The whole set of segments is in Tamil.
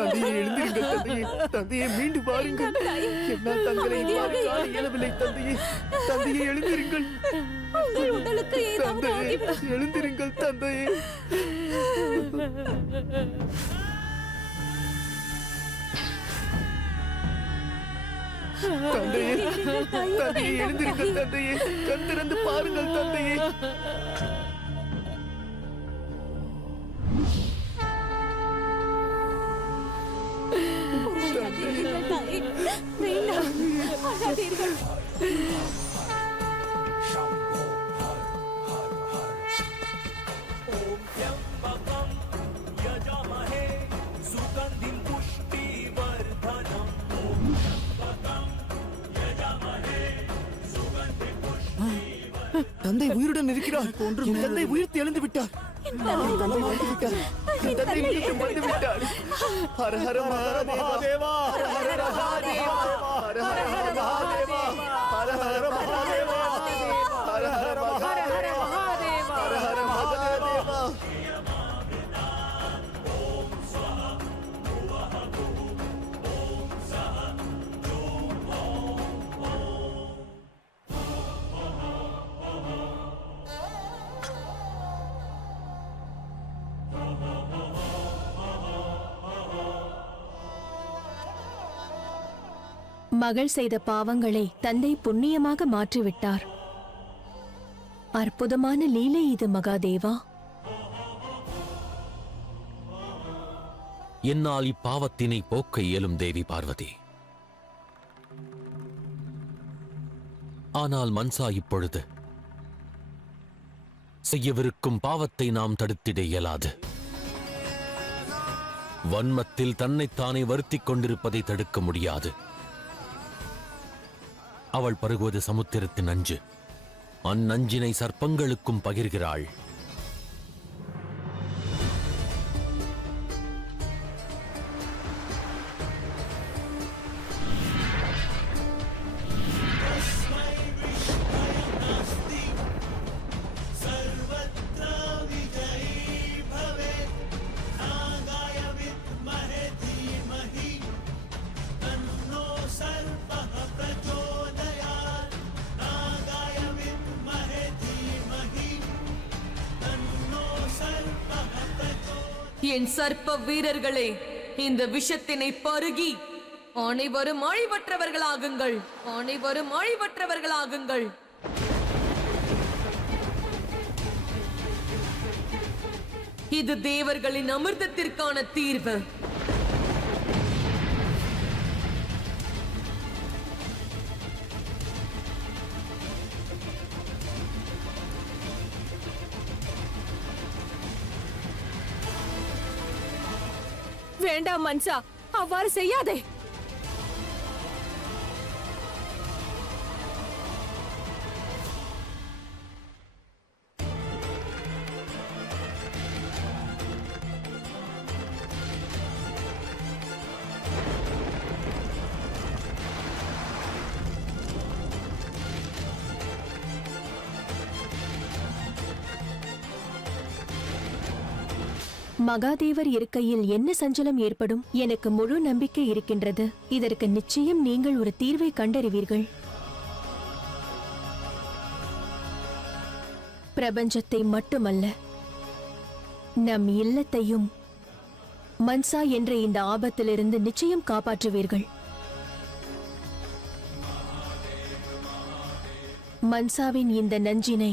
தந்தையை எழுந்திருங்கள் தந்தையே, தந்தையை மீண்டும் பாருங்கள். என்னால் தங்களை இவ்வாறு காண இயலவில்லை தந்தையே. தந்தையை எழுந்திருங்கள். தந்தையே எழுந்திருங்கள் தந்தையே. தந்தையே, தந்தையை எழுந்திருங்கள் தந்தையே. கண் திறந்து பாருங்கள் தந்தையே. தந்தை உயிருடன் இருக்கிறார். தந்தை உயிர்த்து எழுந்து விட்டார். தந்தை வந்து விட்டார். தந்தை மீண்டும் வந்து விட்டார். ஹர ஹர மகாதேவா, ஹர ஹர மகாதேவா, ஹர ஹர மகாதேவா, ஹர ஹர மகாதேவா, ஹர ஹர மகாதேவா, ஹர ஹர மகாதேவா. மகள் செய்த பாவங்களை தந்தை புண்ணியமாக மாற்றிவிட்டார். அற்புதமான லீலை இது மகாதேவா. என்னால் இப்பாவத்தினை போக்க இயலும் தேவி பார்வதி. ஆனால் மன்சா இப்பொழுது செய்யவிருக்கும் பாவத்தை நாம் தடுத்திட இயலாது. வன்மத்தில் தன்னைத்தானே வருத்திக் கொண்டிருப்பதை தடுக்க முடியாது. அவள் பருகுவது சமுத்திரத்தின் நஞ்சு. அந்நஞ்சினை சர்ப்பங்களுக்கும் பகிர்கிறாள். என் சர்ப்ப வீரர்களே, இந்த விஷத்தினை பருகி அனைவரும் அழிவற்றவர்களாகுங்கள். அனைவரும் அழிவற்றவர்களாகுங்கள். இது தேவர்களின் அமிர்தத்திற்கான தீர்வு. வேண்டாம் மன்சா, அவ்வாறு செய்யாதே. மகாதேவர் இருக்கையில் என்ன சஞ்சலம் ஏற்படும்? எனக்கு முழு நம்பிக்கை இருக்கின்றது. இதற்கு நிச்சயம் நீங்கள் ஒரு தீர்வை கண்டறிவீர்கள். பிரபஞ்சத்தை மட்டுமல்ல, நம் இல்லத்தையும் மன்சா என்ற இந்த ஆபத்திலிருந்து நிச்சயம் காப்பாற்றுவீர்கள். மன்சாவின் இந்த நஞ்சினை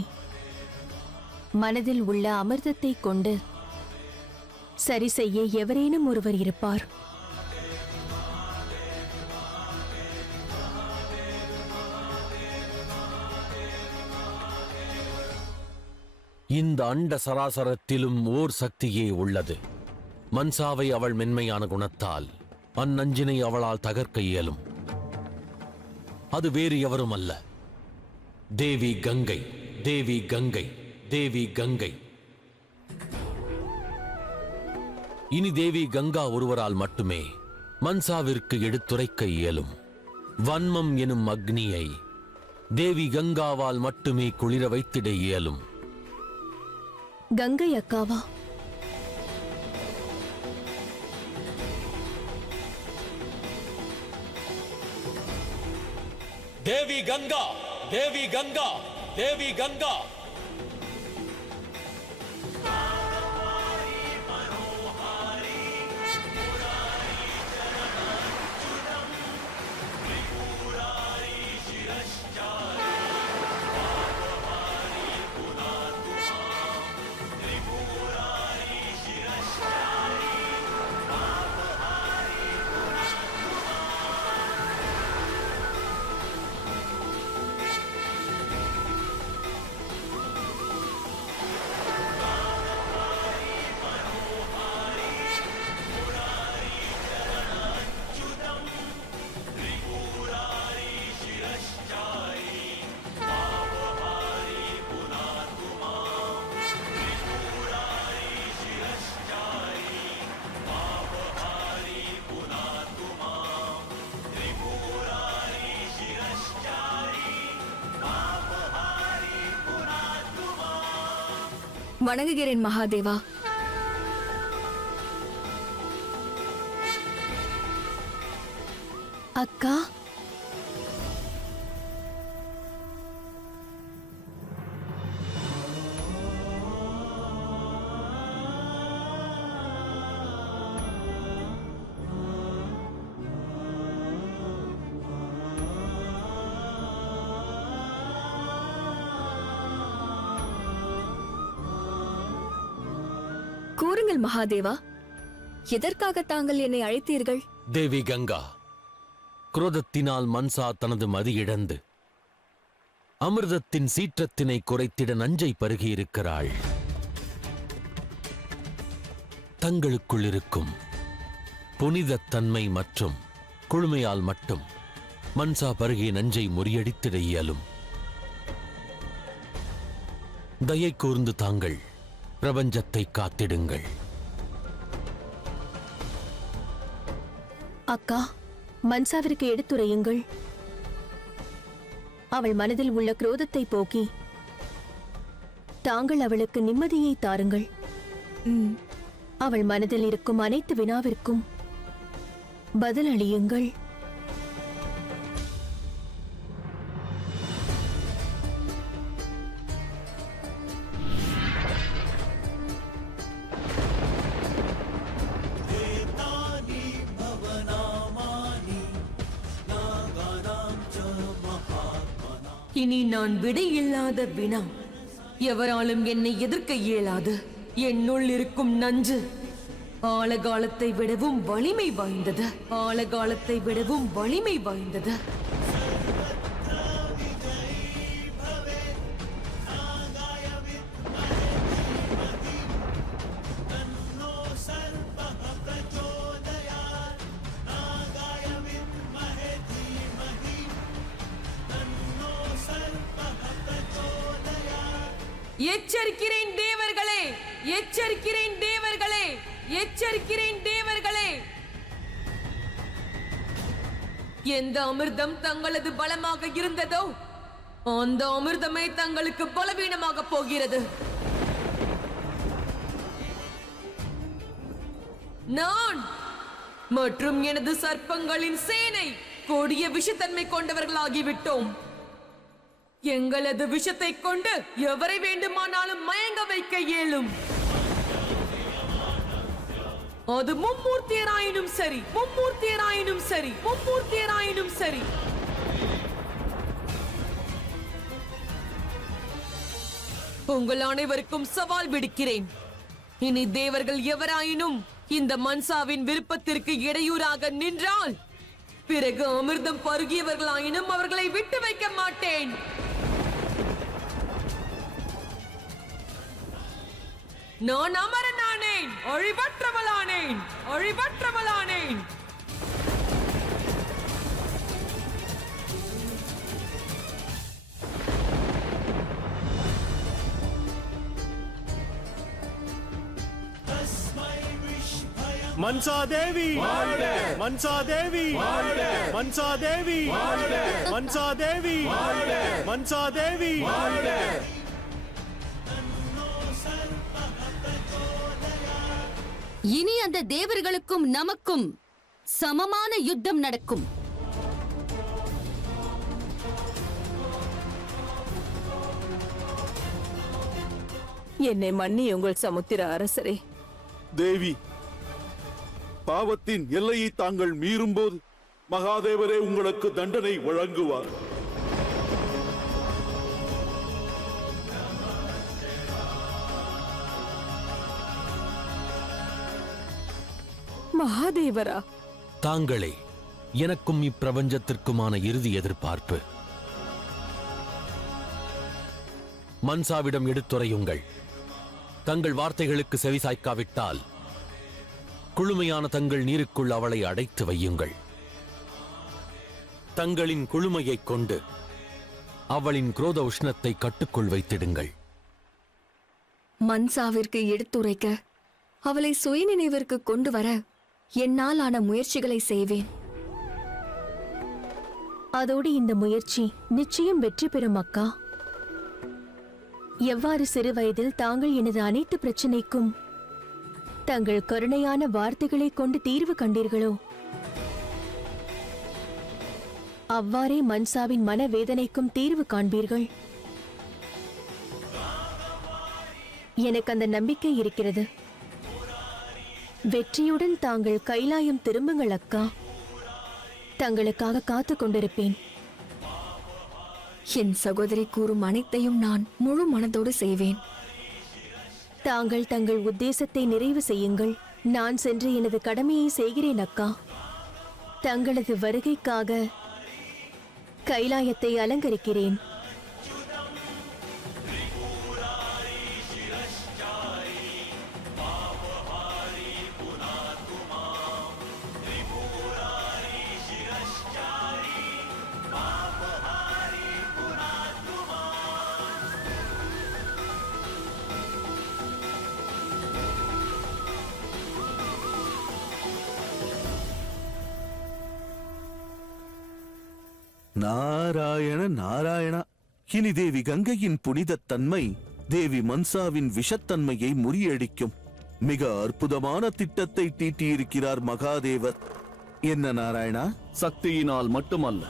மனதில் உள்ள அமிர்தத்தை கொண்டு சரி செய்ய எவரேனும் ஒருவர் இருப்பார். இந்த அண்ட சராசரத்திலும் ஓர் சக்தியே உள்ளது. மன்சாவை அவள் மென்மையான குணத்தால் அந்நஞ்சினை அவளால் தகர்க்க இயலும். அது வேறு எவரும் அல்ல, தேவி கங்கை. தேவி கங்கை, தேவி கங்கை. இனி தேவி கங்கா ஒருவரால் மட்டுமே மன்சாவிற்கு எடுத்துரைக்க இயலும். வன்மம் எனும் அக்னியை தேவி கங்காவால் மட்டுமே குளிர வைத்திட இயலும். கங்கை அக்காவா? தேவி கங்கா, தேவி கங்கா, தேவி கங்கா. வணங்குகிறேன் மகாதேவா. அக்கா, கூறுங்கள் மகாதேவா, எதற்காக தாங்கள் என்னை அழைத்தீர்கள்? தேவி கங்கா, குரோதத்தினால் மன்சா தனது மதி இழந்து அமிர்தத்தின் சீற்றத்தினை குறைத்திட நஞ்சை பருகியிருக்கிறாள். தங்களுக்குள் இருக்கும் புனிதத்தன்மை மற்றும் குழுமையால் மட்டும் மன்சா பருகிய நஞ்சை முறியடித்திட இயலும். தயை கூர்ந்து தாங்கள் பிரபஞ்சத்தை காத்திடுங்கள். அக்கா, மன்சாவிற்கு எடுத்துரையுங்கள். அவள் மனதில் உள்ள குரோதத்தை போக்கி தாங்கள் அவளுக்கு நிம்மதியை தாருங்கள். அவள் மனதில் இருக்கும் அனைத்து வினாவிற்கும் பதில் அளியுங்கள். இனி நான் விடை இல்லாத வினா எவராலும் என்னை எதிர்க்க இயலாது. என்னுள் இருக்கும் நஞ்சு ஆழகாலத்தை விடவும் வலிமை வாய்ந்தது. ஆழகாலத்தை விடவும் வலிமை வாய்ந்தது. எச்சரிக்கிறேன் தேவர்களே, எச்சரிக்கிறேன் தேவர்களே, எச்சரிக்கிறேன் தேவர்களே. எந்த அமிர்தம் தங்களது பலமாக இருந்ததோ அந்த அமிர்தமே தங்களுக்கு பலவீனமாக போகிறது. நான் மற்றும் எனது சர்ப்பங்களின் சேனை கொடிய விஷத்தன்மை கொண்டவர்களாகிவிட்டோம். எங்களது விஷத்தை கொண்டு எவரை வேண்டுமானாலும் மயங்க வைக்க இயலும். அது மும்மூர்த்தியராயினும் சரி, மும்மூர்த்தியராயினும் சரி, மும்மூர்த்தியராயினும் சரி. உங்கள் அனைவருக்கும் சவால் விடுக்கிறேன். இனி தேவர்கள் எவராயினும் இந்த மன்சாவின் விருப்பத்திற்கு இடையூறாக நின்றால் பிறகு அமிர்தம் பருகியவர்களாயினும் அவர்களை விட்டு வைக்க மாட்டேன். நான் அமரனானேன், அழிவற்றவளானேன், அழிவற்றவளானேன். மன்சா தேவி, மன்சா தேவி, மன்சா தேவி, மன்சா தேவி, மன்சா தேவி. இனி அந்த தேவர்களுக்கும் நமக்கும் சமமான யுத்தம் நடக்கும். என்னை மன்னியுங்கள் சமுத்திர அரசரே. தேவி, பாவத்தின் எல்லையை தாங்கள் மீறும்போது மகாதேவரே உங்களுக்கு தண்டனை வழங்குவார். மகாதேவரா? தாங்களே எனக்கும் இப்பிரபஞ்சத்திற்குமான இறுதி எதிர்பார்ப்பு. மன்சாவிடம் எடுத்துரையுங்கள். தங்கள் வார்த்தைகளுக்கு செவிசாய்க்காவிட்டால் குளுமையான தங்கள் நீருக்குள் அவளை அடைத்து வையுங்கள். தங்களின் குளுமையைக் கொண்டு அவளின் குரோத உஷ்ணத்தை கட்டுக்குள் வைத்திடுங்கள். மன்சாவிற்கு எடுத்துரைக்க, அவளை சுயநினைவிற்கு கொண்டு வர என்னால் ஆன முயற்சிகளை செய்வேன். அதோடு இந்த முயற்சி நிச்சயம் வெற்றி பெறும் அக்கா. எவ்வாறு சிறு வயதில் தாங்கள் எனது அனைத்து பிரச்சனைக்கும் தங்கள் கருணையான வார்த்தைகளை கொண்டு தீர்வு கண்டீர்களோ, அவ்வாறே மன்சாவின் மனவேதனைக்கும் தீர்வு காண்பீர்கள். எனக்கு அந்த நம்பிக்கை இருக்கிறது. வெற்றியுடன் தாங்கள் கைலாயம் திரும்புங்கள் அக்கா. தங்களுக்காக காத்து கொண்டிருப்பேன். என் சகோதரி கூறும் அனைத்தையும் நான் முழு மனதோடு செய்வேன். தாங்கள் தங்கள் உத்தேசத்தை நிறைவு செய்யுங்கள். நான் சென்று எனது கடமையை செய்கிறேன் அக்கா. தங்களது வருகைக்காக கைலாயத்தை அலங்கரிக்கிறேன். நாராயண நாராயணா. இனி தேவி கங்கையின் புனிதத் தன்மை தேவி மன்சாவின் விஷத்தன்மையை முறியடிக்கும் மிக அற்புதமான திட்டத்தை தீட்டியிருக்கிறார் மகாதேவர். என்ன நாராயணா? சக்தியினால் மட்டுமல்ல,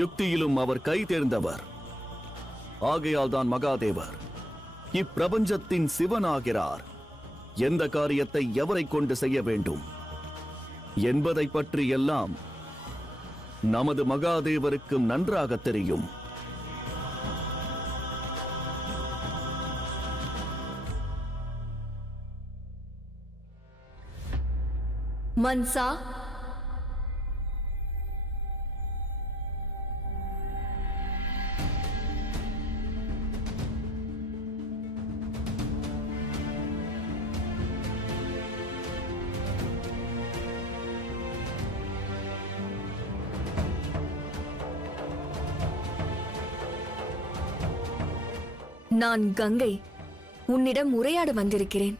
யுக்தியிலும் அவர் கை தேர்ந்தவர். ஆகையால் தான் மகாதேவர் இப்பிரபஞ்சத்தின் சிவனாகிறார். எந்த காரியத்தை எவரை கொண்டு செய்ய வேண்டும் என்பதை பற்றி எல்லாம் நமது மகாதேவருக்கு நன்றாக தெரியும். மன்சா, நான் கங்கை உன்னிடம் உரையாட வந்திருக்கிறேன்.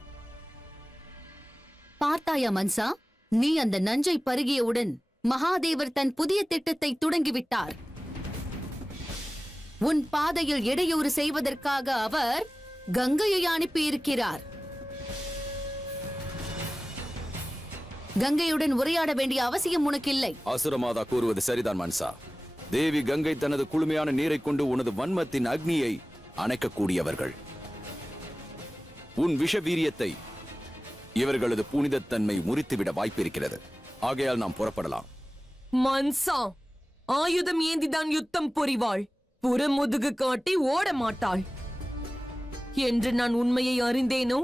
பார்த்தாயா மன்சா, நீ அந்த நஞ்சை பருகியவுடன் மகாதேவர் தன் புதிய திட்டத்தை தொடங்கிவிட்டார். உன் பாதையில் இடையூறு செய்வதற்காக அவர் கங்கையை அனுப்பியிருக்கிறார். கங்கையுடன் உரையாட வேண்டிய அவசியம் உனக்கில்லை. அசுரமாதா கூறுவது சரிதான் மன்சா. தேவி கங்கை தனது குளுமையான நீரை கொண்டு உனது வன்மத்தின் அக்னியை அணைக்கக்கூடியவர்கள். உன் விஷ வீரியத்தை இவர்களது புனிதத்தன்மை முறித்துவிட வாய்ப்பிருக்கிறது. ஆகையால் நாம் புறப்படலாம். மன்சா, ஆயுதம் ஏந்திதான் யுத்தம் புரிவாள், புறமுதுகு காட்டி ஓட மாட்டாள் என்று நான் உண்மையை அறிந்தேனோ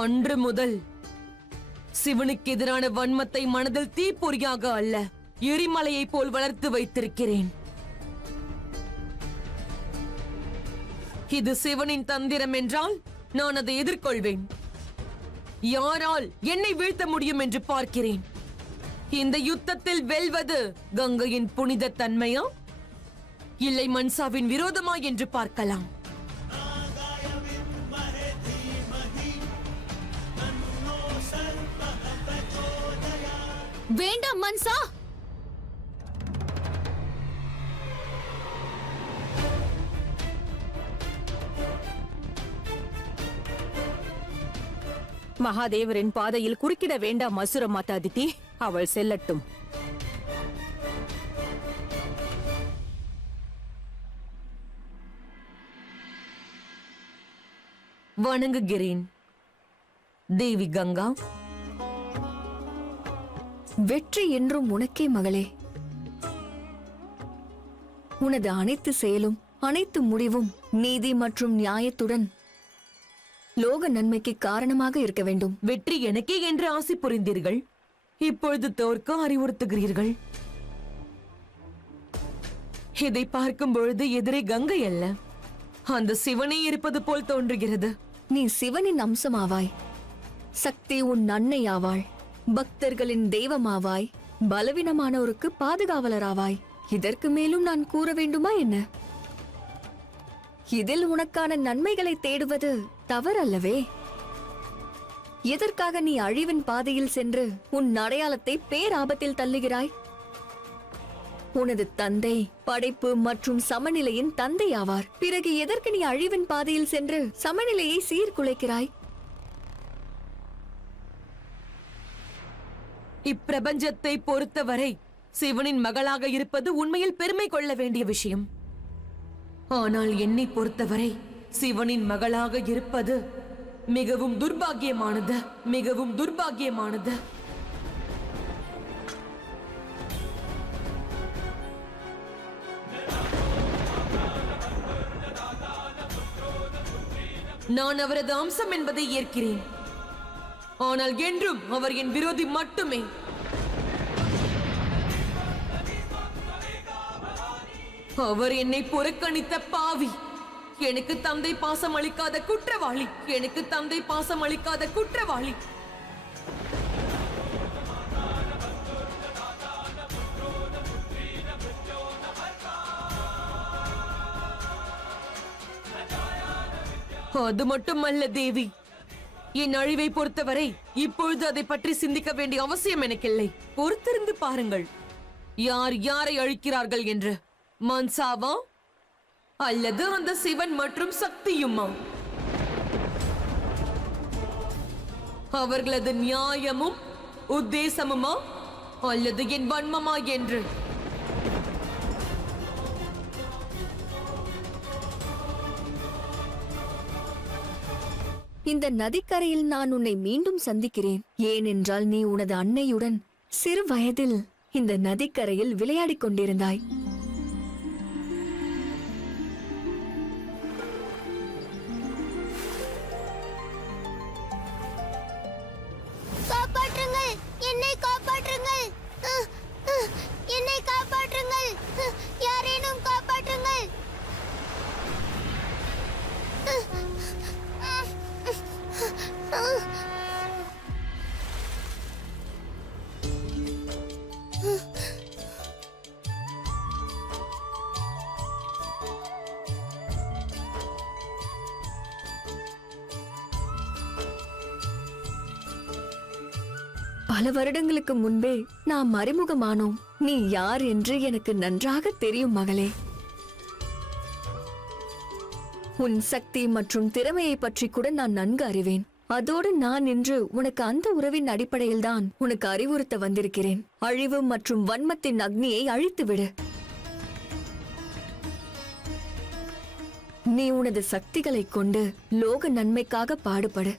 அன்று முதல் சிவனுக்கு எதிரான வன்மத்தை மனதில் தீப்பொறியாக அல்ல, எரிமலையை போல் வளர்த்து வைத்திருக்கிறேன். இது சிவனின் தந்திரம் என்றால் நான் அதை எதிர்கொள்வேன். யாரால் என்னை வீழ்த்த முடியும் என்று பார்க்கிறேன். இந்த யுத்தத்தில் வெல்வது கங்கையின் புனித தன்மையா இல்லை மன்சாவின் விரோதமா என்று பார்க்கலாம். வேண்டாம் மன்சா. மகாதேவரின் பாதையில் குறுக்கிட வேண்டாம் அசுர மாதாதித்தி. அவள் செல்லட்டும். வணங்குகிறேன் தேவி கங்கா. வெற்றி என்றும் உனக்கே மகளே. உனது அனைத்து செயலும் அனைத்து முடிவும் நீதி மற்றும் நியாயத்துடன் லோக நன்மைக்கு காரணமாக இருக்க வேண்டும். வெற்றி எனக்கே என்று ஆசை புரிந்தீர்கள், இப்பொழுது தோற்க அறிவுறுத்துகிறீர்கள். இதை பார்க்கும் பொழுது எதிரே கங்கை அல்ல, அந்த சிவனே இருப்பது போல் தோன்றுகிறது. நீ சிவனின் அம்சமாவாய், சக்தி உன் அன்னையாவாள், பக்தர்களின் தெய்வமாவாய், பலவீனமானோருக்கு பாதுகாவலராவாய். இதற்கு மேலும் நான் கூற வேண்டுமா என்ன? இதில் உனக்கான நன்மைகளை தேடுவது தவறல்லவே. எதற்காக நீ அழிவின் பாதையில் சென்று உன் அடையாளத்தை பேராபத்தில் தள்ளுகிறாய்? உனது தந்தை படைப்பு மற்றும் சமநிலையின் தந்தை ஆவார். பிறகு எதற்கு நீ அழிவின் பாதையில் சென்று சமநிலையை சீர்குலைக்கிறாய்? இப்பிரபஞ்சத்தை பொறுத்தவரை சிவனின் மகளாக இருப்பது உண்மையில் பெருமை கொள்ள வேண்டிய விஷயம். ஆனால் என்னை பொறுத்தவரை சிவனின் மகளாக இருப்பது மிகவும் துர்பாக்கியமானது, மிகவும் துர்பாக்கியமானது. நான் அவரது அம்சம் என்பதை ஏற்கிறேன், ஆனால் என்றும் அவர் என் விரோதி மட்டுமே. அவர் என்னை புறக்கணித்த பாவி, எனக்கு தந்தை பாசம் அளிக்காத குற்றவாளி, எனக்கு தந்தை பாசம் அளிக்காத குற்றவாளி. அது மட்டுமல்ல தேவி, என் அழிவை பொறுத்தவரை இப்பொழுது அதை பற்றி சிந்திக்க வேண்டிய அவசியம் எனக்கில்லை. பொறுத்திருந்து பாருங்கள் யார் யாரை அழிக்கிறார்கள் என்று. மன்சாவா அல்லது அந்த சிவன் மற்றும் சக்தியுமா? அவர்களது நியாயமும் உத்தேசமுமா அல்லது என் வன்மமா என்று. இந்த நதிக்கரையில் நான் உன்னை மீண்டும் சந்திக்கிறேன். ஏனென்றால் நீ உனது அன்னையுடன் சிறு வயதில் இந்த நதிக்கரையில் விளையாடிக் கொண்டிருந்தாய். காப்பாற்றுங்கள், என்னை காப்பாற்றுங்கள், என்னை காப்பாற்றுங்கள், யாரேனும் காப்பாற்றுங்கள். பல வருடங்களுக்கு முன்பே நாம் அறிமுகமானோம். நீ யார் என்று எனக்கு நன்றாக தெரியும் மகளே. உன் சக்தி மற்றும் திறமையை பற்றி கூட நான் நன்கு அறிவேன். அதோடு நான் இன்று உனக்கு அந்த உறவின் அடிப்படையில்தான் உனக்கு அறிவுறுத்த வந்திருக்கிறேன். அழிவு மற்றும் வன்மத்தின் அக்னியை அழித்துவிடு. நீ உனது சக்திகளை கொண்டு லோக நன்மைக்காக பாடுபடு.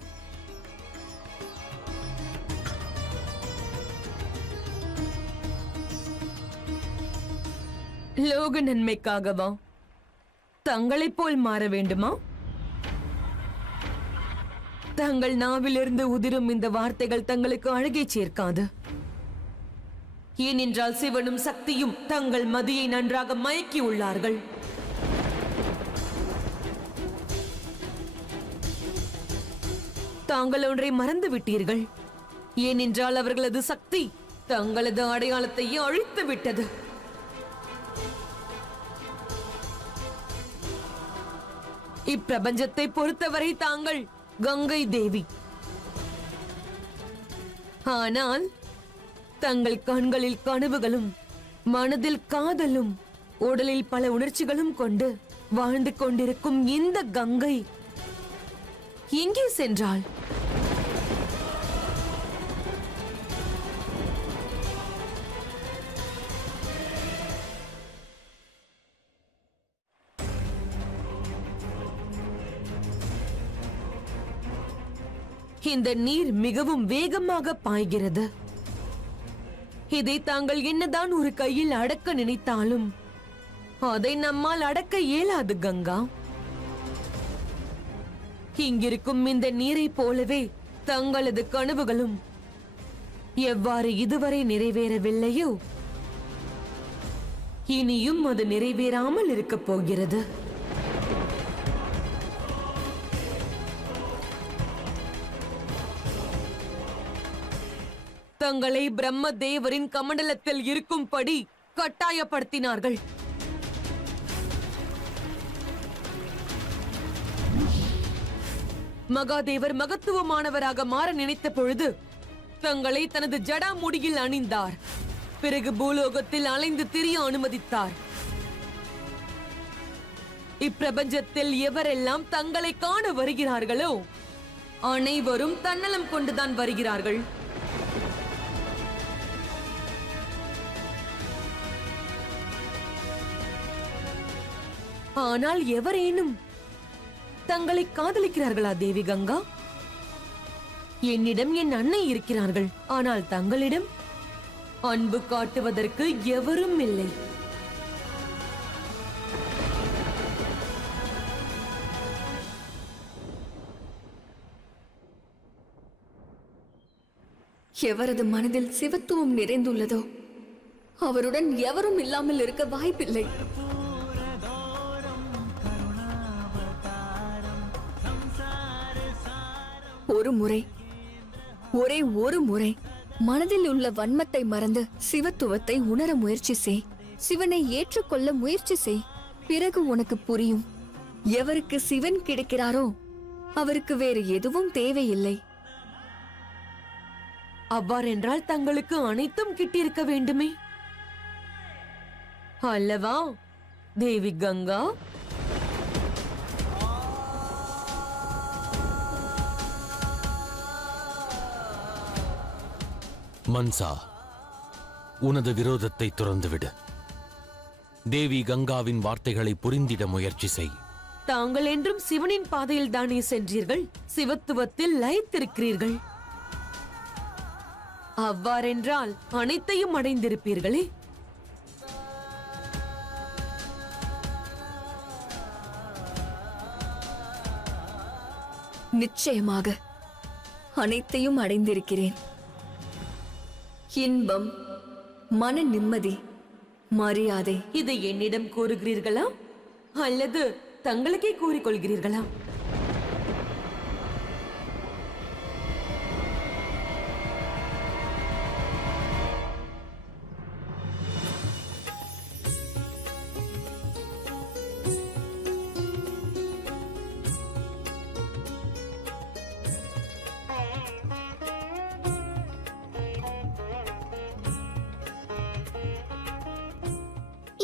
லோக நன்மைக்காகவா? தங்களைப் போல் மாற வேண்டுமா? தங்கள் நாவிலிருந்து உதிரும் இந்த வார்த்தைகள் தங்களுக்கு அழகை சேர்க்காது. ஏனென்றால் சிவனும் சக்தியும் தங்கள் மதியை நன்றாக மயக்கி உள்ளார்கள். தாங்கள் ஒன்றை மறந்து விட்டீர்கள். ஏனென்றால் அவர்களது சக்தி தங்களது அடையாளத்தையே அழித்து விட்டது. இப்பிரபஞ்சத்தை பொறுத்தவரை தாங்கள் கங்கை தேவி. ஆனால் தங்கள் கண்களில் கனவுகளும் மனதில் காதலும் உடலில் பல உணர்ச்சிகளும் கொண்டு வாழ்ந்து கொண்டிருக்கும் இந்த கங்கை எங்கே சென்றாள்? இந்த நீர் மிகவும் வேகமாக பாய்கிறது. இதை தாங்கள் என்னதான் ஒரு கையில் அடக்க நினைத்தாலும் அதை நம்மால் அடக்க இயலாது கங்கா. இங்கிருக்கும் இந்த நீரை போலவே தங்களது கனவுகளும் எவ்வாறு இதுவரை நிறைவேறவில்லையோ இனியும் அது நிறைவேறாமல் இருக்கப் போகிறது. தங்களை பிரம்ம தேவரின் கமண்டலத்தில் இருக்கும்படி கட்டாயப்படுத்தினார்கள். மகாதேவர் மகத்துவமானவராக மாற நினைத்த பொழுது தங்களை தனது ஜடா முடியில் அணிந்தார். பிறகு பூலோகத்தில் அலைந்து திரிய அனுமதித்தார். இப்பிரபஞ்சத்தில் எவரெல்லாம் தங்களை காண வருகிறார்களோ அனைவரும் தன்னலம் கொண்டுதான் வருகிறார்கள். ஆனால் எவரேனும் தங்களை காதலிக்கிறார்களா தேவி கங்கா? என்னிடம் என் அன்னை இருக்கிறார்கள். ஆனால் தங்களிடம் அன்பு காட்டுவதற்கு எவரும் இல்லை. எவரது மனதில் சிவத்துவம் நிறைந்துள்ளதோ அவருடன் எவரும் இல்லாமல் இருக்க வாய்ப்பில்லை. ஒரு முறை, ஒரே ஒரு முறை மனதில் உள்ள வன்மத்தை மறந்து சிவத்துவத்தை உணர முயற்சி செய். சிவனை ஏற்றுக்கொள்ள முயற்சி செய். பிறகு உனக்கு புரியும். எவருக்கு சிவன் கிடைக்கிறாரோ அவருக்கு வேறு எதுவும் தேவையில்லை. அவ்வாறென்றால் தங்களுக்கு அனைத்தும் கிட்டிருக்க வேண்டுமே அல்லவா தேவி கங்கா? மன்சா, உனது விரோதத்தை துறந்துவிடு. தேவி கங்காவின் வார்த்தைகளை புரிந்திட முயற்சி செய். தாங்கள் என்றும் சிவனின் பாதையில் தானே சென்றீர்கள். சிவத்துவத்தில் லயித்திருக்கிறீர்கள். அவ்வாறென்றால் அனைத்தையும் அடைந்திருப்பீர்களே. நிச்சயமாக அனைத்தையும் அடைந்திருக்கிறேன். இன்பம், மன நிம்மதி, மரியாதை. இதை என்னிடம் கூறுகிறீர்களா அல்லது தங்களுக்கே கூறிக்கொள்கிறீர்களா?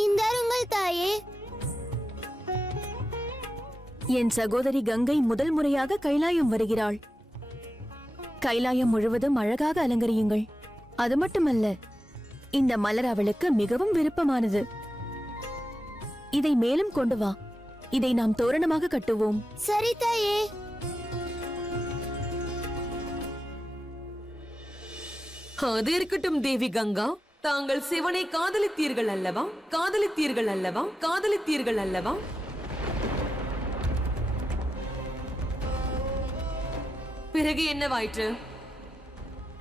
இந்தாருங்கள் தாயே. என் சகோதரி கங்கை முதல் முறையாக கைலாயம் வருகிறாள். கைலாயம் முழுவதும் அழகாக அலங்கரியுங்கள். அது மட்டுமல்ல, இந்த மலர் அவளுக்கு மிகவும் விருப்பமானது. இதை மேலும் கொண்டு வா. இதை நாம் தோரணமாக கட்டுவோம். சரி தாயே. அது இருக்கட்டும் தேவி கங்கா. தாங்கள் சிவனை காதலித்தீர்கள் அல்லவா? காதலித்தீர்கள் அல்லவா? காதலித்தீர்கள் அல்லவா? பிறகு என்னவாயிற்று?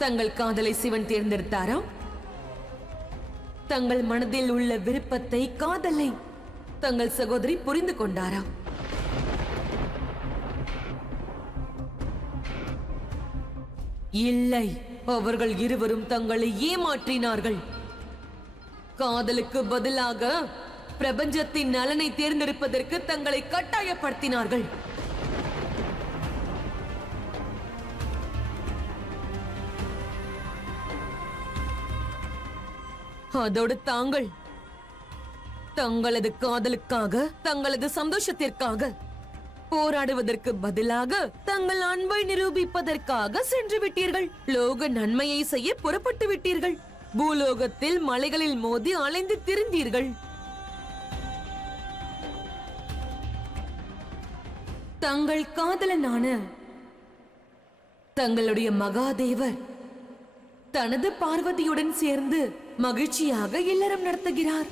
தங்கள் காதலை சிவன் தேர்ந்தெடுத்தாரா? தங்கள் மனதில் உள்ள விருப்பத்தை, காதலை தங்கள் சகோதரி புரிந்து கொண்டாரா? இல்லை, அவர்கள் இருவரும் தங்களை ஏமாற்றினார்கள். காதலுக்கு பதிலாக பிரபஞ்சத்தின் நலனை தேர்ந்தெடுப்பதற்கு தங்களை கட்டாயப்படுத்தினார்கள். அதோடு தாங்கள் தங்களது காதலுக்காக, தங்களது சந்தோஷத்திற்காக போராடுவதற்கு பதிலாக தங்கள் அன்பை நிரூபிப்பதற்காக சென்று விட்டீர்கள். லோக நன்மையை செய்ய புறப்பட்டு விட்டீர்கள். பூலோகத்தில் மலைகளில் மோதி அலைந்து திரிந்தீர்கள். தங்கள் காதலனான தங்களுடைய மகாதேவர் தனது பார்வதியுடன் சேர்ந்து மகிழ்ச்சியாக இல்லறம் நடத்துகிறார்.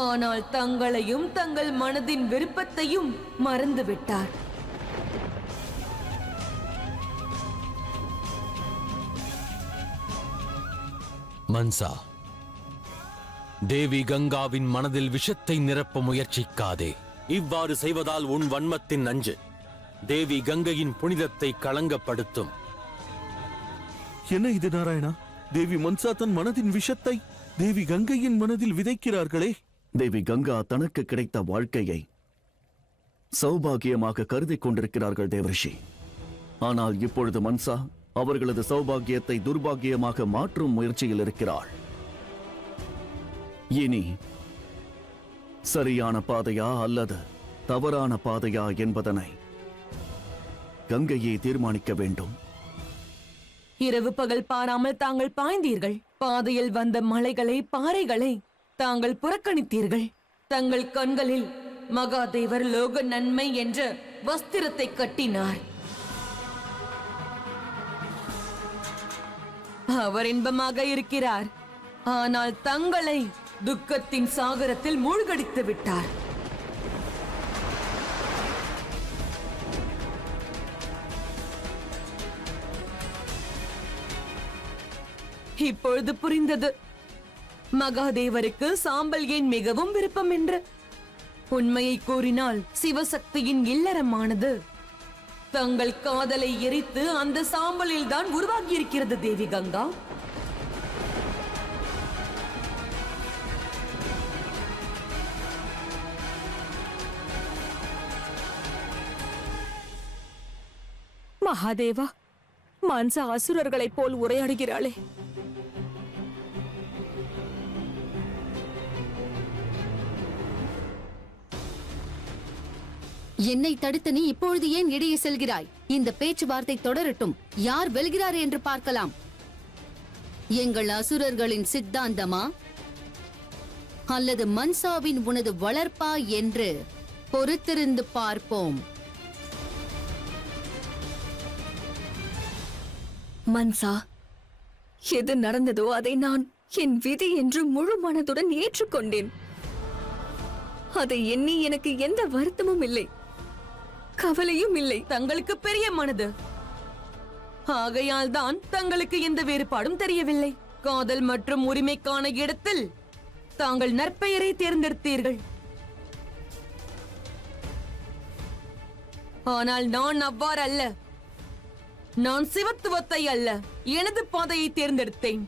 ஆனால் தங்களையும் தங்கள் மனதின் விருப்பத்தையும் மறந்துவிட்டார். மன்சா, தேவி கங்காவின் மனதில் விஷத்தை நிரப்ப முயற்சிக்காதே. இவ்வாறு செய்வதால் உன் வன்மத்தின் நஞ்சு தேவி கங்கையின் புனிதத்தை களங்கப்படுத்தும். என்ன இது நாராயணா? தேவி மன்சா தன் மனதின் விஷத்தை தேவி கங்கையின் மனதில் விதைக்கிறார்களே. தேவி கங்கா தனக்கு கிடைத்த வாழ்க்கையை சௌபாகியமாக கருதிக் கொண்டிருக்கிறார்கள் தேவரிஷி. ஆனால் இப்பொழுது மன்சா அவர்களது சௌபாகியத்தை துர்பாகியமாக மாற்றும் முயற்சியில் இருக்கிறாள். இனி சரியான பாதையா அல்லது தவறான பாதையா என்பதனை கங்கையை தீர்மானிக்க வேண்டும். இரவு பகல் பாராமல் தாங்கள் பாய்ந்தீர்கள். பாதையில் வந்த மலைகளை, பாறைகளை தாங்கள் புறக்கணித்தீர்கள். தங்கள் கண்களில் மகாதேவர் லோக நன்மை என்ற வஸ்திரத்தை கட்டினார். அவர் இன்பமாக இருக்கிறார். ஆனால் தங்களை துக்கத்தின் சாகரத்தில் மூழ்கடித்து விட்டார். இப்பொழுது புரிந்தது மகாதேவருக்கு சாம்பல் ஏன் மிகவும் விருப்பம் என்று. உண்மையை கூறினால் சிவசக்தியின் இல்லறமானது தங்கள் காதலை எரித்து அந்த சாம்பலில் தான் உருவாகி இருக்கிறது தேவி கங்கா. மகாதேவா, மன்சா அசுரர்களைப் போல் உரையாடுகிறாளே. என்னை தடுத்து நீ இப்பொழுது ஏன் இடையே செல்கிறாய்? இந்த பேச்சுவார்த்தை தொடரட்டும். யார் வெல்கிறார் என்று பார்க்கலாம். எங்கள் அசுரர்களின் சித்தாந்தமா அல்லது மன்சாவின் உனது வளர்ப்பா என்று பொறுத்திருந்து பார்ப்போம். மன்சா, எது நடந்ததோ அதை நான் என் விதி என்று முழு மனதுடன் ஏற்றுக்கொண்டேன். அதை எண்ணி எனக்கு எந்த வருத்தமும் இல்லை, கவலையும் இல்லை. தங்களுக்கு பெரிய மனது, ஆகையால் தான் தங்களுக்கு எந்த வேறுபாடும் தெரியவில்லை. காதல் மற்றும் உரிமைக்கான இடத்தில் தாங்கள் நற்பெயரை தேர்ந்தெடுத்தீர்கள். ஆனால் நான் அவ்வாறு அல்ல. நான் சிவத்துவத்தை அல்ல, எனது பாதையை தேர்ந்தெடுத்தேன்.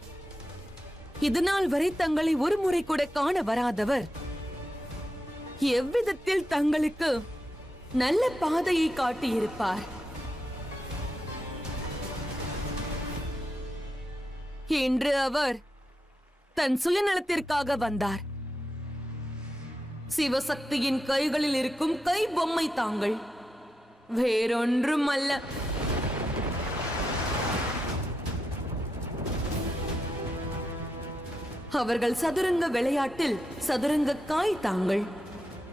இதுநாள் வரை தங்களை ஒரு முறை கூட காண வராதவர் எவ்விதத்தில் தங்களுக்கு நல்ல பாதையை காட்டியிருப்பார்? இன்று அவர் தன் சுயநலத்திற்காக வந்தார். சிவசக்தியின் கைகளில் இருக்கும் கை பொம்மை தாங்கள், வேறொன்றும் அல்ல. அவர்கள் சதுரங்க விளையாட்டில் சதுரங்க காய் தாங்கள்,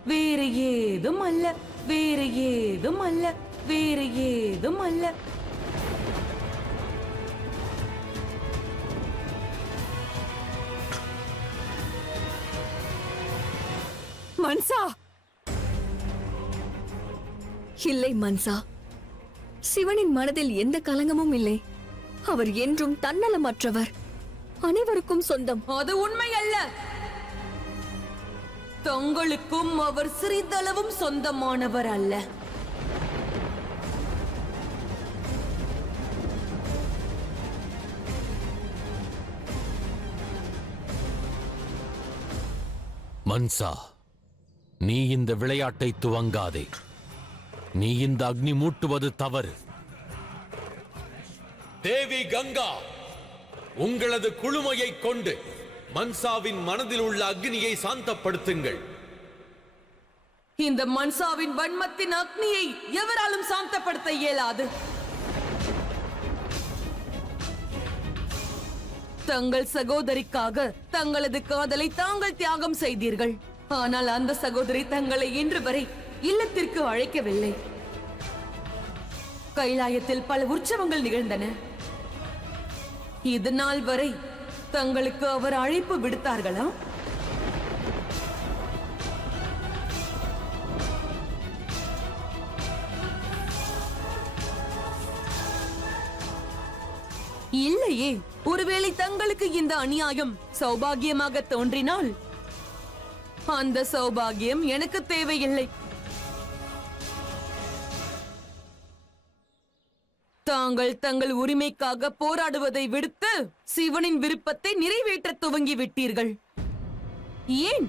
வேறு ஏதும் அல்ல, வேறு ஏதும் அல்ல, வேறு ஏதும் அல்ல. மன்சா, இல்லை மன்சா, சிவனின் மனதில் எந்த கலங்கமும் இல்லை. அவர் என்றும் தன்னலமற்றவர், அனைவருக்கும் சொந்தம். அது உண்மை அல்ல. தங்களுக்கும் அவர் சிறிதளவும் சொந்தமானவர் அல்ல. மன்சா, நீ இந்த விளையாட்டை துவங்காதே. நீ இந்த அக்னி மூட்டுவது தவறு. தேவி கங்கா, உங்களது குளுமையை கொண்டு மன்சாவின் மனதில் உள்ள அக்னியை சாந்தப்படுத்துங்கள். இந்த மன்சாவின் வன்மத்தின் அக்னியை எவராலும் சாந்தப்படுத்த இயலாது. தங்கள் சகோதரிக்காக தங்களது காதலை தாங்கள் தியாகம் செய்தீர்கள். ஆனால் அந்த சகோதரி தங்களை இன்று வரை இல்லத்திற்கு அழைக்கவில்லை. கைலாயத்தில் பல உற்சவங்கள் நிகழ்ந்தன. இது நாள் வரை தங்களுக்கு அவர் அழைப்பு விடுத்தார்களா? இல்லையே. ஒருவேளை தங்களுக்கு இந்த அநியாயம் சௌபாகியமாக தோன்றினால் அந்த சௌபாகியம் எனக்கு தேவையில்லை. தாங்கள் தங்கள் உரிமைக்காக போராடுவதை விடுத்து சிவனின் விருப்பத்தை நிறைவேற்ற துவங்கி விட்டீர்கள். ஏன்?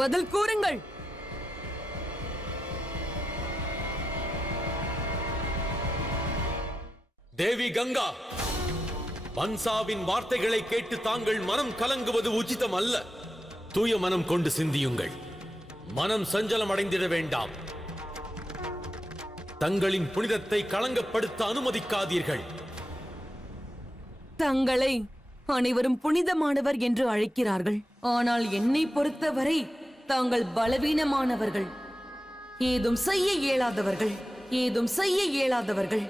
பதில் கூறுங்கள். தேவி கங்கா, மன்சாவின் வார்த்தைகளை கேட்டு தாங்கள் மனம் கலங்குவது உச்சிதம் அல்ல. தூய மனம் கொண்டு சிந்தியுங்கள். மனம் சஞ்சலம் அடைந்திட வேண்டாம். தங்களின் புனிதத்தை களங்கப்படுத்த அனுமதிக்காதீர்கள். தங்களை அனைவரும் புனிதமானவர் என்று அழைக்கிறார்கள். ஆனால் என்னை பொறுத்தவரை தாங்கள் பலவீனமானவர்கள், ஏதும் செய்ய இயலாதவர்கள், ஏதும் செய்ய இயலாதவர்கள்.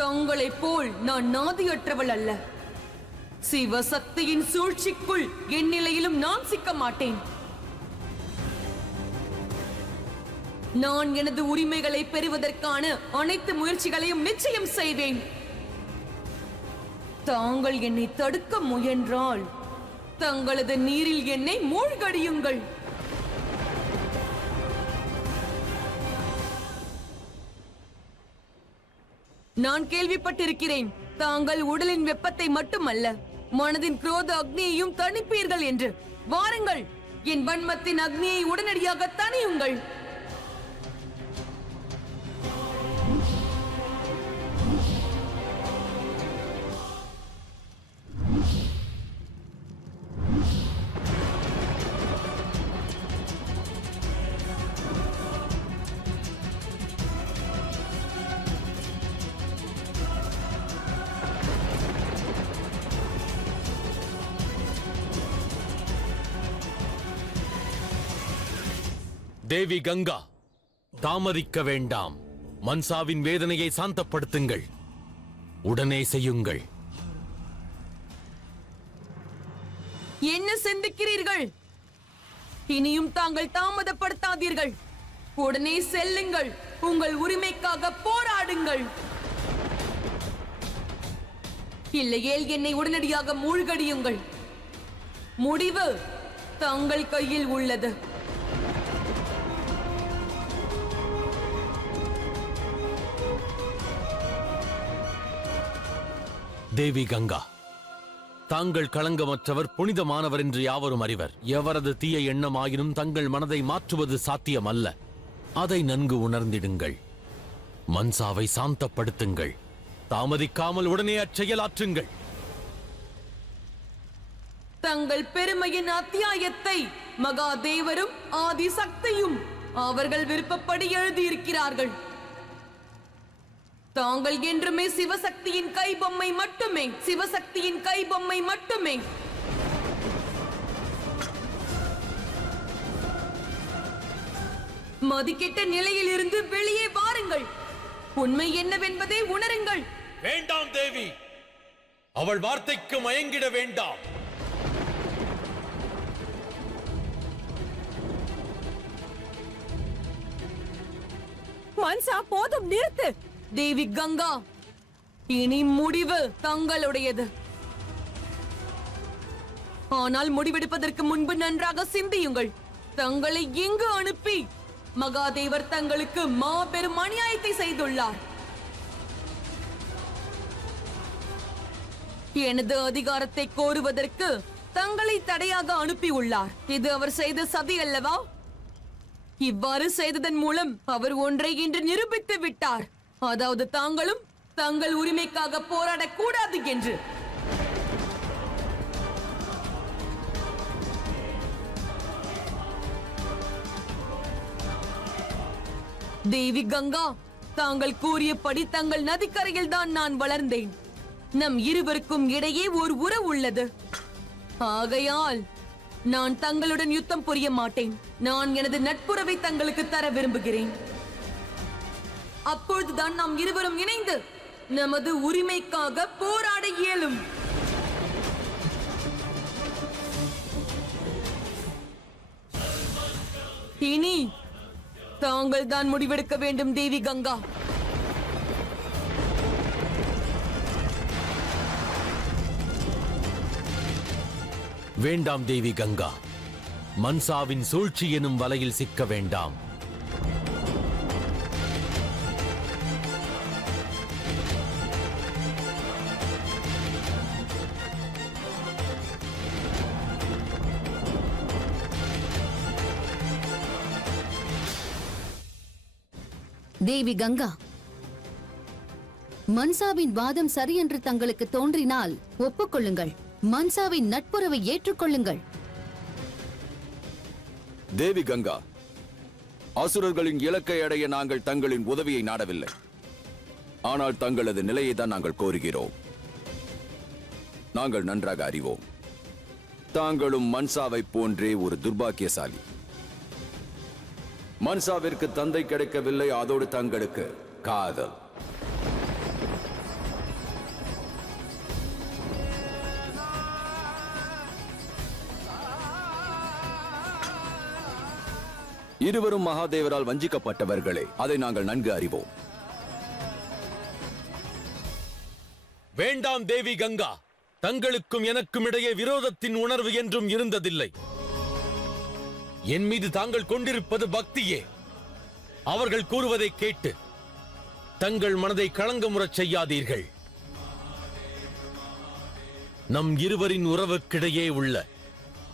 தங்களைப் போல் நான் நாதியற்றவள் அல்ல. சிவசக்தியின் சூழ்ச்சிக்குள் என் நிலையிலும் நான் சிக்க மாட்டேன். நான் எனது உரிமைகளை பெறுவதற்கான அனைத்து முயற்சிகளையும் நிச்சயம் செய்வேன். தாங்கள் என்னை தடுக்க முயன்றால் தங்களது நீரில் என்னை மூழ்கடியுங்கள். நான் கேள்விப்பட்டிருக்கிறேன் தாங்கள் உடலின் வெப்பத்தை மட்டுமல்ல மனதின் குரோத அக்னியையும் தணிப்பீர்கள் என்று. வாருங்கள், என் வன்மத்தின் அக்னியை உடனடியாக தணியுங்கள். தேவி கங்கா, தாமதிக்க வேண்டாம். மன்சாவின் வேதனையை சாந்தப்படுத்துங்கள். உடனே செய்யுங்கள். என்ன சிந்திக்கிறீர்கள்? இனியும் தாங்கள் தாமதப்படுத்தாதீர்கள். உடனே செல்லுங்கள். உங்கள் உரிமைக்காக போராடுங்கள். இல்லையேல் என்னை உடனடியாக மூழ்கடியுங்கள். முடிவு தங்கள் கையில் உள்ளது. தேவி கங்கா, தாங்கள் களங்கமற்றவர், புனிதமானவர் என்று யாவரும் அறிவர். எவரது தீய எண்ணமாயினும் தங்கள் மனதை மாற்றுவது சாத்தியமல்ல. அதை நன்கு உணர்ந்திடுங்கள். மன்சாவை சாந்தப்படுத்துங்கள். தாமதிக்காமல் உடனே அச்செயலாற்றுங்கள். தங்கள் பெருமையின் அத்தியாயத்தை மகாதேவரும் ஆதி சக்தியும் அவர்கள் விருப்பப்படி எழுதியிருக்கிறார்கள். தாங்கள் என்றுமே சிவசக்தியின் கைபொம்மை மட்டுமே, சிவசக்தியின் கைபொம்மை மட்டுமே. மதிக்கெட்ட நிலையில் இருந்து வெளியே வாருங்கள். உண்மை என்னவென்பதை உணருங்கள். வேண்டாம் தேவி, அவள் வார்த்தைக்கு மயங்கிட வேண்டாம். மன்சா, போதும், நிறுத்து. தேவி கங்கா, இனி முடிவு தங்களுடையது. ஆனால் முடிவெடுப்பதற்கு முன்பு நன்றாக சிந்தியுங்கள். தங்களை இங்கு அனுப்பி மகாதேவர் தங்களுக்கு மாபெரும் அநியாயத்தை செய்துள்ளார். எனது அதிகாரத்தை கோருவதற்கு தங்களை தடையாக அனுப்பியுள்ளார். இது அவர் செய்த சதி அல்லவா? இவ்வாறு செய்ததன் மூலம் அவர் ஒன்றை இன்று நிரூபித்து விட்டார். அதாவது தாங்களும் தங்கள் உரிமைக்காக போராடக்கூடாது என்று. தேவி கங்கா, தாங்கள் கூறியபடி தங்கள் நதிக்கரையில் தான் நான் வளர்ந்தேன். நம் இருவருக்கும் இடையே ஒரு உறவு உள்ளது. ஆகையால் நான் தங்களுடன் யுத்தம் புரிய மாட்டேன். நான் எனது நட்புறவை தங்களுக்கு தர விரும்புகிறேன். அப்பொழுதுதான் நாம் இருவரும் இணைந்து நமது உரிமைக்காக போராட இயலும். இனி தாங்கள் தான் முடிவெடுக்க வேண்டும் தேவி கங்கா. வேண்டாம் தேவி கங்கா, மன்சாவின் சூழ்ச்சி எனும் வலையில் சிக்க வேண்டாம். தேவி கங்கா, மன்சாவின் வாதம் சரி என்று தங்களுக்கு தோன்றினால் ஒப்புக்கொள்ளுங்கள். மன்சாவின் நட்புறவை ஏற்றுக்கொள்ளுங்கள். தேவி கங்கா, அசுரர்களின் இலக்கை அடைய நாங்கள் தங்களின் உதவியை நாடவில்லை. ஆனால் தங்களது நிலையை தான் நாங்கள் கோருகிறோம். நாங்கள் நன்றாக அறிவோம், தாங்களும் மன்சாவை போன்றே ஒரு துர்பாக்கியசாலி. மன்சாவிற்கு தந்தை கிடைக்கவில்லை, அதோடு தங்களுக்கு காதல். இருவரும் மகாதேவரால் வஞ்சிக்கப்பட்டவர்களே, அதை நாங்கள் நன்கு அறிவோம். வேண்டாம் தேவி கங்கா, தங்களுக்கும் எனக்கும் இடையே விரோதத்தின் உணர்வு என்றும் இருந்ததில்லை. என் மீது தாங்கள் கொண்டிருப்பது பக்தியே. அவர்கள் கூறுவதை கேட்டு தங்கள் மனதை களங்கமுறச் செய்யாதீர்கள். நம் இருவரின் உறவுக்கிடையே உள்ள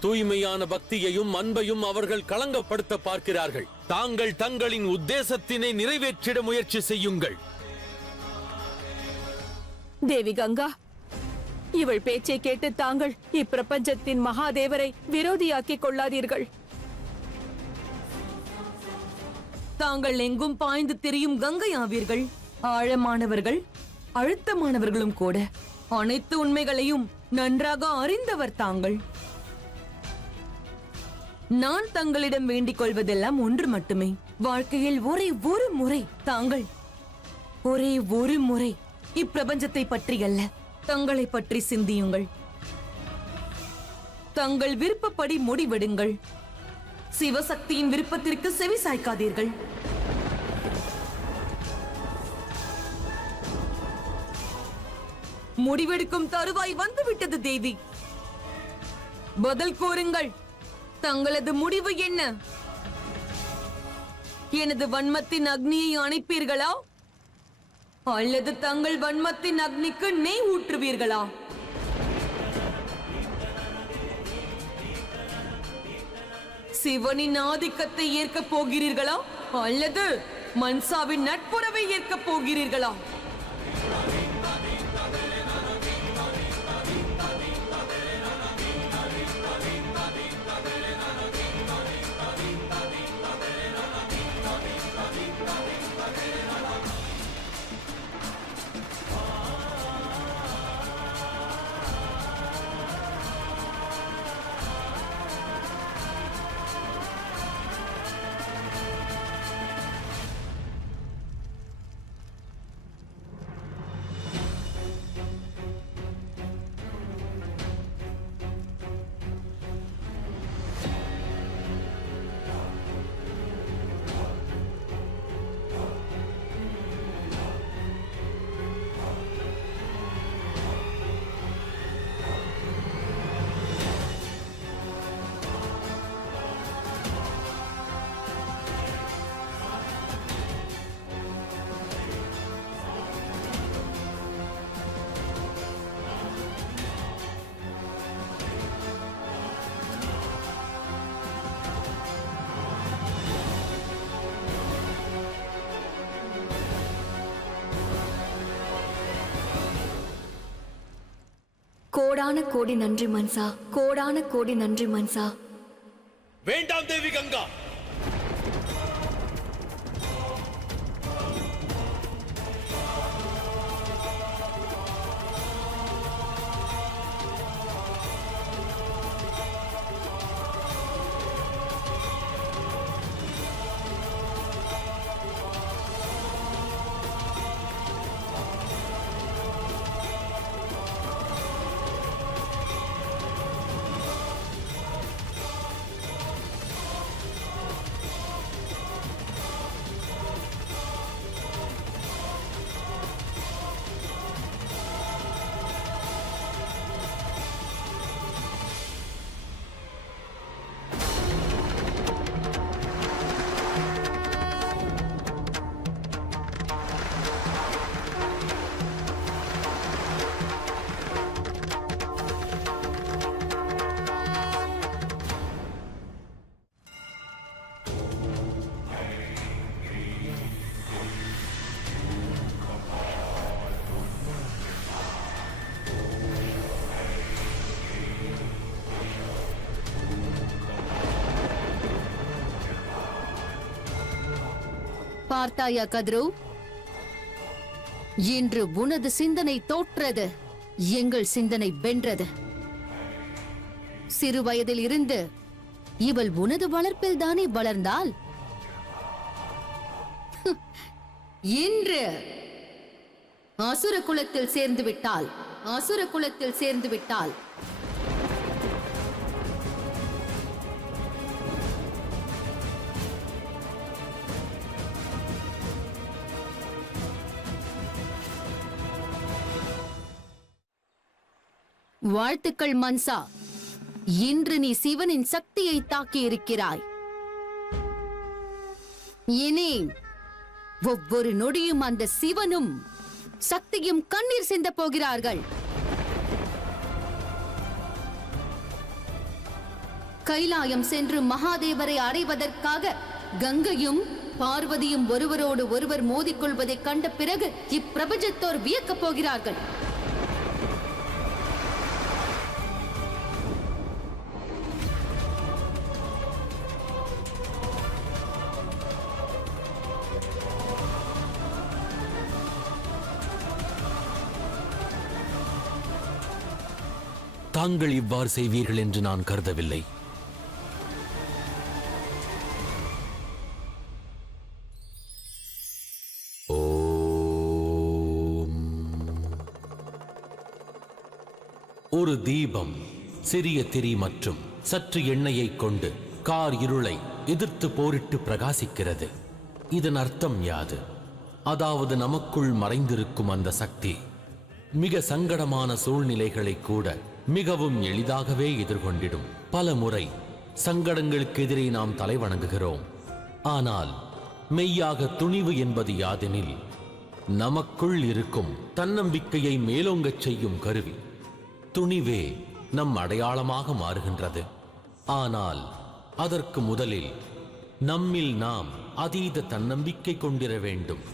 தூய்மையான பக்தியையும் அன்பையும் அவர்கள் களங்கப்படுத்த பார்க்கிறார்கள். தாங்கள் தங்களின் உத்தேசத்தினை நிறைவேற்றிட முயற்சி செய்யுங்கள். தேவி கங்கா, இவள் பேச்சை கேட்டு தாங்கள் இப்பிரபஞ்சத்தின் மகாதேவரை விரோதியாக்கிக் கொள்ளாதீர்கள். தாங்கள் எங்கும் பாய்ந்து திரியும் கங்கை ஆவீர்கள். ஆழமானவர்கள், அழுத்தமானவர்களும் கூட. அனைத்து உண்மைகளையும் நன்றாக அறிந்தவர் தாங்கள். நான் தங்களிடம் வேண்டிக் கொள்வதெல்லாம் ஒன்று மட்டுமே. வாழ்க்கையில் ஒரே ஒரு முறை தாங்கள், ஒரே ஒரு முறை இப்பிரபஞ்சத்தை பற்றி அல்ல, தங்களை பற்றி சிந்தியுங்கள். தங்கள் விருப்பப்படி முடிவெடுங்கள். சிவசக்தியின் விருப்பத்திற்கு செவி சாய்க்காதீர்கள். முடிவெடுக்கும் தருவாய் வந்துவிட்டது தேவி. பதில் கூறுங்கள், தங்களது முடிவு என்ன? எனது வன்மத்தின் அக்னியை அணைப்பீர்களா, அல்லது தங்கள் வன்மத்தின் அக்னிக்கு நெய் ஊற்றுவீர்களா? சிவனின் ஆதிக்கத்தை ஏற்கப் போகிறீர்களா, அல்லது மன்சாவின் நட்புறவை ஏற்கப் போகிறீர்களா? கோடான கோடி நன்றி மன்சா, கோடான கோடி நன்றி மன்சா. வேண்டாம் தேவி கங்கா, பார்த்தாயா கதிரு? இன்று உனது சிந்தனை தோற்றது, எங்கள் சிந்தனை வென்றது. சிறு வயதில் இருந்து இவள் உனது வளர்ப்பில் தானே வளர்ந்தாள். இன்று அசுர குலத்தில் சேர்ந்து விட்டாள். அசுர குலத்தில் சேர்ந்து விட்டாள். வாழ்த்துக்கள் மன்சா, இன்று நீ சிவனின் சக்தியை தாக்கி இருக்கிறாய். இனி ஒவ்வொரு நொடியும் அந்த சிவனும் சக்தியும் கண்ணீர் சிந்த போகிறார்கள். கைலாயம் சென்று மகாதேவரை அடைவதற்காக கங்கையும் பார்வதியும் ஒருவரோடு ஒருவர் மோதிக்கொள்வதை கண்ட பிறகு இப்பிரபஞ்சத்தோர் வியக்கப் போகிறார்கள். தாங்கள் இவ்வாறு செய்வீர்கள் என்று நான் கருதவில்லை. ஒரு தீபம், சிறிய திரி மற்றும் சற்று எண்ணெயை கொண்டு கார் இருளை எதிர்த்து போரிட்டு பிரகாசிக்கிறது. இதன் அர்த்தம் யாது? அதாவது நமக்குள் மறைந்திருக்கும் அந்த சக்தி மிக சங்கடமான சூழ்நிலைகளை கூட மிகவும் எளிதாகவே எதிர்கொண்டிடும். பல முறை சங்கடங்களுக்கு எதிரே நாம் தலை வணங்குகிறோம். ஆனால் மெய்யாக துணிவு என்பது யாதெனில், நமக்குள் இருக்கும் தன்னம்பிக்கையை மேலோங்கச் செய்யும் கருவி. துணிவே நம் அடையாளமாக மாறுகின்றது. ஆனால் அதற்கு முதலில் நம்மில் நாம் அதீத தன்னம்பிக்கை கொண்டிர வேண்டும்.